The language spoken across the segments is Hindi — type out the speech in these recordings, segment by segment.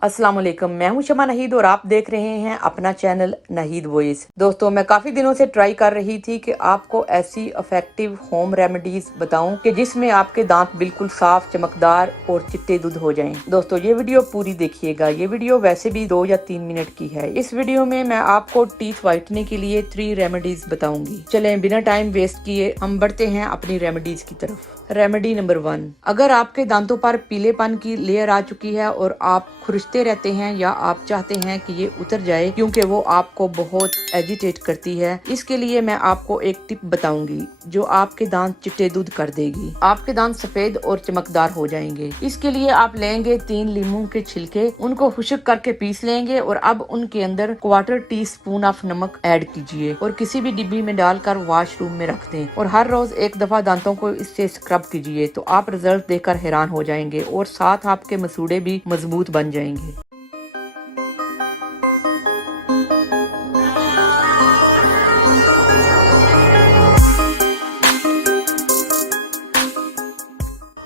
अस्सलाम वालेकुम, मैं हूं शमा नहीद और आप देख रहे हैं अपना चैनल नहीद वॉइस। दोस्तों, मैं काफी दिनों से ट्राई कर रही थी कि आपको ऐसी इफेक्टिव होम रेमेडीज बताऊं कि जिसमें आपके दांत बिल्कुल साफ, चमकदार और चिट्टे दूध हो जाएं। दोस्तों, ये वीडियो पूरी देखिएगा। ये वीडियो वैसे भी 2 या 3 मिनट की है। इस वीडियो में मैं आपको टीथ व्हाइटनिंग के लिए 3 रेमेडीज बताऊंगी। चलें बिना टाइम वेस्ट किए हम बढ़ते हैं अपनी रेमेडीज की तरफ। रेमेडी नंबर 1, अगर आपके दांतों पर पीलेपन की लेयर आ चुकी है और आप खुरचते रहते हैं या आप चाहते हैं कि ये उतर जाए क्योंकि वो आपको बहुत एजिटेट करती है, इसके लिए मैं आपको एक टिप बताऊंगी जो आपके दांत चिट्टे दूध कर देगी। आपके दांत सफेद और चमकदार हो जाएंगे। इसके लिए आप लेंगे 3 लीमू के छिलके, उनको खुश्क करके पीस लेंगे और अब उनके अंदर 1/4 टीस्पून ऑफ नमक ऐड कीजिए और किसी भी डिब्बी में डालकर वॉशरूम में रख दें और हर रोज 1 दफा दांतों को इससे स्क्रब कीजिए तो आप रिजल्ट देखकर हैरान हो जाएंगे और साथ आपके मसूड़े भी मजबूत बन जाएंगे।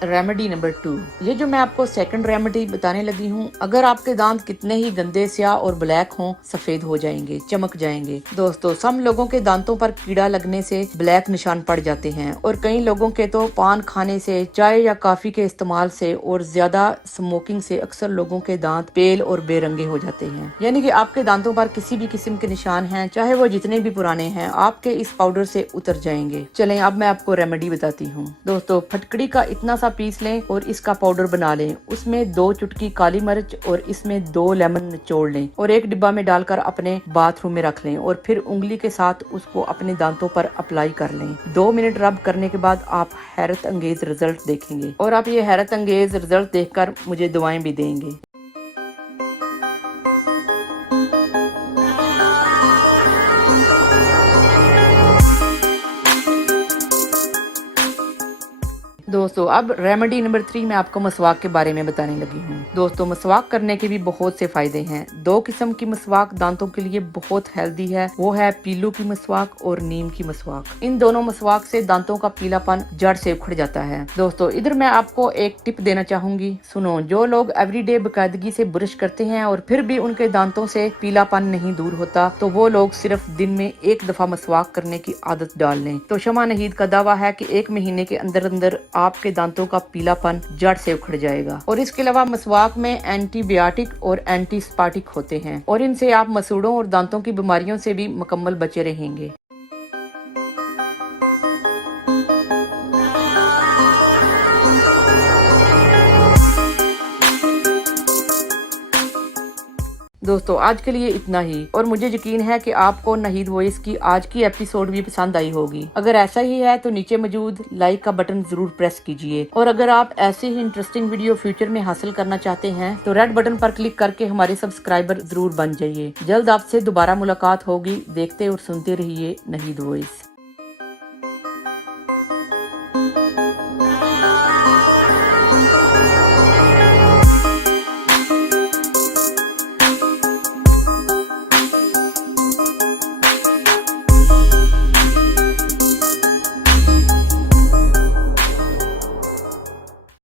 रेमेडी नंबर 2, ये जो मैं आपको सेकंड रेमेडी बताने लगी हूँ, अगर आपके दांत कितने ही गंदे, स्याह और ब्लैक हों, सफेद हो जाएंगे, चमक जाएंगे। दोस्तों, सब लोगों के दांतों पर कीड़ा लगने से ब्लैक निशान पड़ जाते हैं और कई लोगों के तो पान खाने से, चाय या कॉफी के इस्तेमाल से और ज्यादा स्मोकिंग से अक्सर लोगों के दांत पेल और बेरंगे हो जाते हैं। यानी कि आपके दांतों पर किसी भी किस्म के निशान हैं, चाहे वो जितने भी पुराने हैं, आपके इस पाउडर से उतर जाएंगे। चलें अब मैं आपको रेमेडी बताती हूँ। दोस्तों, फटकड़ी का इतना सा पीस लें और इसका पाउडर बना लें। उसमें 2 चुटकी काली मिर्च और इसमें 2 लेमन निचोड़ लें और एक डिब्बा में डालकर अपने बाथरूम में रख लें और फिर उंगली के साथ उसको अपने दांतों पर अप्लाई कर लें। 2 मिनट रब करने के बाद आप हैरत अंगेज रिजल्ट देखेंगे और आप ये हैरत अंगेज रिजल्ट देखकर मुझे दुआएं भी देंगे। दोस्तों, अब रेमेडी नंबर 3 में आपको मसवाक के बारे में बताने लगी हूँ। दोस्तों, मसवाक करने के भी बहुत से फायदे हैं। 2 किस्म की मसवाक दांतों के लिए बहुत हेल्दी है, वो है पीलू की मसवाक और नीम की मसवाक। इन दोनों मसवाक से दांतों का पीलापन जड़ से उखड़ जाता है। दोस्तों, इधर मैं आपको एक टिप देना चाहूंगी, सुनो। जो लोग एवरीडे बाकायदगी से ब्रश करते हैं और फिर भी उनके दांतों से पीलापन नहीं दूर होता, तो वो लोग सिर्फ दिन में 1 दफा मसवाक करने की आदत डाल लें। तो शमा नहीद का दावा है कि 1 महीने के अंदर अंदर आपके दांतों का पीलापन जड़ से उखड़ जाएगा। और इसके अलावा मसवाक में एंटीबायोटिक और एंटीस्पाटिक होते हैं और इनसे आप मसूड़ों और दांतों की बीमारियों से भी मुकम्मल बचे रहेंगे। दोस्तों, आज के लिए इतना ही और मुझे यकीन है कि आपको नहीद वॉइस की आज की एपिसोड भी पसंद आई होगी। अगर ऐसा ही है तो नीचे मौजूद लाइक का बटन जरूर प्रेस कीजिए और अगर आप ऐसे ही इंटरेस्टिंग वीडियो फ्यूचर में हासिल करना चाहते हैं तो रेड बटन पर क्लिक करके हमारे सब्सक्राइबर जरूर बन जाइए। जल्द आपसे दोबारा मुलाकात होगी। देखते और सुनते रहिए नहीद वॉइस।